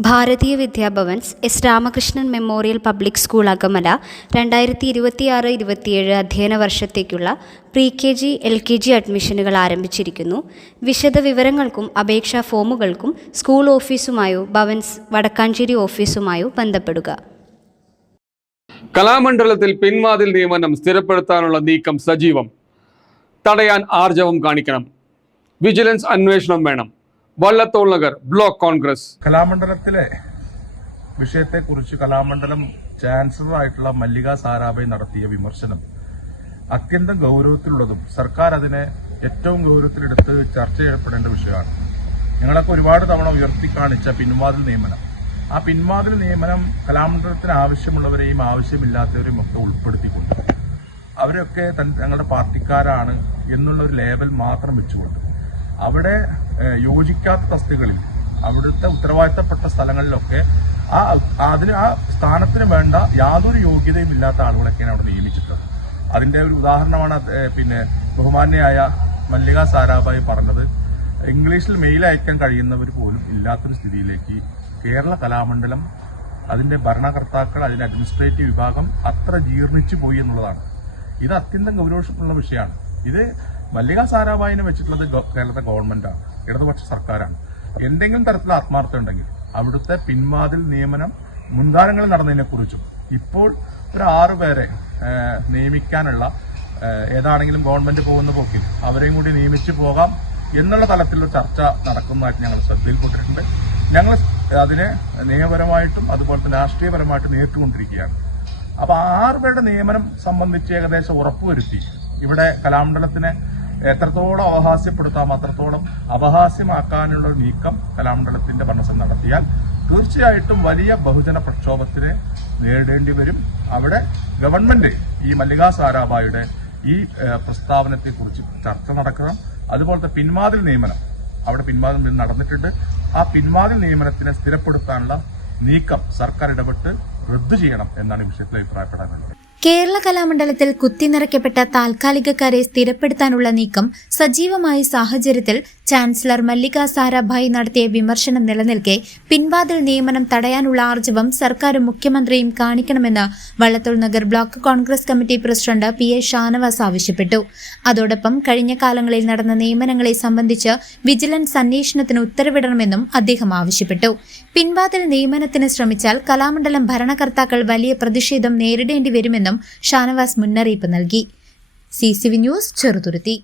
ഭാരതീയ Vidya Bhavans S Ramakrishnan memorial public school Akamala രണ്ടായിരത്തി ഇരുപത്തിയാറ് ഇരുപത്തിയേഴ് അധ്യയന വർഷത്തേക്കുള്ള pre K G L K G അഡ്മിഷനുകൾ ആരംഭിച്ചിരിക്കുന്നു. വിശദ വിവരങ്ങൾക്കും അപേക്ഷാ ഫോമുകൾക്കും സ്കൂൾ ഓഫീസുമായോ ഭവൻസ് വടക്കാഞ്ചേരി ഓഫീസുമായോ ബന്ധപ്പെടുക. കലാമണ്ഡലത്തിൽ പിൻവാതിൽ നിയമനം സ്ഥിരപ്പെടുത്താനുള്ള നീക്കം സജീവം. തടയാൻ ആർജവം കാണിക്കണം. വിജിലൻസ് അന്വേഷണം വേണം. വള്ളത്തോൾ നഗർ ബ്ലോക്ക് കോൺഗ്രസ്. കലാമണ്ഡലത്തിലെ വിഷയത്തെക്കുറിച്ച് കലാമണ്ഡലം ചാൻസലർ ആയിട്ടുള്ള മല്ലിക സാരാഭായ് നടത്തിയ വിമർശനം അത്യന്തം ഗൗരവത്തിലുള്ളതും സർക്കാർ അതിനെ ഏറ്റവും ഗൗരവത്തിലെടുത്ത് ചർച്ച ചെയ്യപ്പെടേണ്ട വിഷയമാണ്. ഞങ്ങളൊക്കെ ഒരുപാട് തവണ ഉയർത്തി കാണിച്ച പിൻവാതിൽ നിയമനം. ആ പിൻവാതിൽ നിയമനം കലാമണ്ഡലത്തിന് ആവശ്യമുള്ളവരെയും ആവശ്യമില്ലാത്തവരെയും ഒക്കെ ഉൾപ്പെടുത്തിക്കൊണ്ട് അവരൊക്കെ തങ്ങളുടെ പാർട്ടിക്കാരാണ് എന്നുള്ള ഒരു ലേബൽ മാത്രം വെച്ചുകൊണ്ട് അവിടെ യോജിക്കാത്ത തസ്തികളിൽ അവിടുത്തെ ഉത്തരവാദിത്തപ്പെട്ട സ്ഥലങ്ങളിലൊക്കെ ആ അതിന് ആ സ്ഥാനത്തിന് വേണ്ട യാതൊരു യോഗ്യതയും ഇല്ലാത്ത ആളുകളൊക്കെയാണ് അവിടെ നിയമിച്ചിട്ടുള്ളത്. അതിന്റെ ഒരു ഉദാഹരണമാണ് പിന്നെ ബഹുമാന്യയായ മല്ലിക സാരാഭായി പറഞ്ഞത് ഇംഗ്ലീഷിൽ മെയിൽ അയക്കാൻ കഴിയുന്നവർ പോലും ഇല്ലാത്ത സ്ഥിതിയിലേക്ക് കേരള കലാമണ്ഡലം അതിന്റെ ഭരണകർത്താക്കൾ അതിന്റെ അഡ്മിനിസ്ട്രേറ്റീവ് വിഭാഗം അത്ര ജീർണിച്ചു പോയി എന്നുള്ളതാണ്. ഇത് അത്യന്തം ഗൗരവമുള്ള വിഷയമാണ്. ഇത് മല്ലിക സാരാഭായിനെ വെച്ചിട്ടുള്ളത് കേരളത്തെ ഗവൺമെന്റാണ് ഇടതുപക്ഷ സർക്കാരാണ്. എന്തെങ്കിലും തരത്തിൽ ആത്മാർത്ഥം ഉണ്ടെങ്കിൽ അവിടുത്തെ പിൻവാതിൽ നിയമനം മുൻകാലങ്ങളിൽ നടന്നതിനെ കുറിച്ചും ഇപ്പോൾ ഒരു ആറു പേരെ നിയമിക്കാനുള്ള ഏതാണെങ്കിലും ഗവൺമെന്റ് പോകുന്ന പോക്കിൽ അവരെയും കൂടി നിയമിച്ചു പോകാം എന്നുള്ള തലത്തിലുള്ള ചർച്ച നടക്കുന്നതായിട്ട് ഞങ്ങൾ ശ്രദ്ധയിൽപ്പെട്ടിട്ടുണ്ട്. ഞങ്ങൾ അതിനെ നിയമപരമായിട്ടും അതുപോലെ തന്നെ രാഷ്ട്രീയപരമായിട്ടും നേരിട്ടുകൊണ്ടിരിക്കുകയാണ്. അപ്പൊ ആറ് പേരുടെ നിയമനം സംബന്ധിച്ച് ഏകദേശം ഉറപ്പുവരുത്തി. ഇവിടെ കലാമണ്ഡലത്തിനെ എത്രത്തോളം അപഹാസ്യപ്പെടുത്താം അത്രത്തോളം അപഹാസ്യമാക്കാനുള്ള നീക്കം കലാമണ്ഡലത്തിന്റെ ഭരണസം നടത്തിയാൽ തീർച്ചയായിട്ടും വലിയ ബഹുജന പ്രക്ഷോഭത്തിനെ നേരിടേണ്ടി വരും. അവിടെ ഗവൺമെന്റ് ഈ മല്ലികാ സാരാഭായുടെ ഈ പ്രസ്താവനത്തെ കുറിച്ച് ചർച്ച നടക്കണം. അതുപോലത്തെ പിൻവാതിൽ നിയമനം അവിടെ നിയമനം നടന്നിട്ടുണ്ട്. ആ പിൻവാതിൽ നിയമനത്തിനെ സ്ഥിരപ്പെടുത്താനുള്ള നീക്കം സർക്കാർ ഇടപെട്ട് റദ്ദു ചെയ്യണം എന്നാണ് ഈ വിഷയത്തിൽ അഭിപ്രായപ്പെടാനുള്ളത്. കേരള കലാമണ്ഡലത്തിൽ കുത്തിനിറയ്ക്കപ്പെട്ട താൽക്കാലികക്കാരെ സ്ഥിരപ്പെടുത്താനുള്ള നീക്കം സജീവമായ സാഹചര്യത്തിൽ ചാൻസലർ മല്ലിക സാരാഭായ് നടത്തിയ വിമർശനം നിലനിൽക്കെ പിൻവാതിൽ നിയമനം തടയാനുള്ള ആർജവം സർക്കാരും മുഖ്യമന്ത്രിയും കാണിക്കണമെന്ന് Vallathol Nagar block Congress committee president P A Shanavas ആവശ്യപ്പെട്ടു. അതോടൊപ്പം കഴിഞ്ഞ കാലങ്ങളിൽ നടന്ന നിയമനങ്ങളെ സംബന്ധിച്ച് വിജിലൻസ് അന്വേഷണത്തിന് ഉത്തരവിടണമെന്നും അദ്ദേഹം ആവശ്യപ്പെട്ടു. പിൻവാതിൽ നിയമനത്തിന് ശ്രമിച്ചാൽ കലാമണ്ഡലം ഭരണകർത്താക്കൾ വലിയ പ്രതിഷേധം നേരിടേണ്ടി വരുമെന്നും ഷാനവാസ് മുന്നറിയിപ്പ് നൽകി. C news Cheruthuruthy.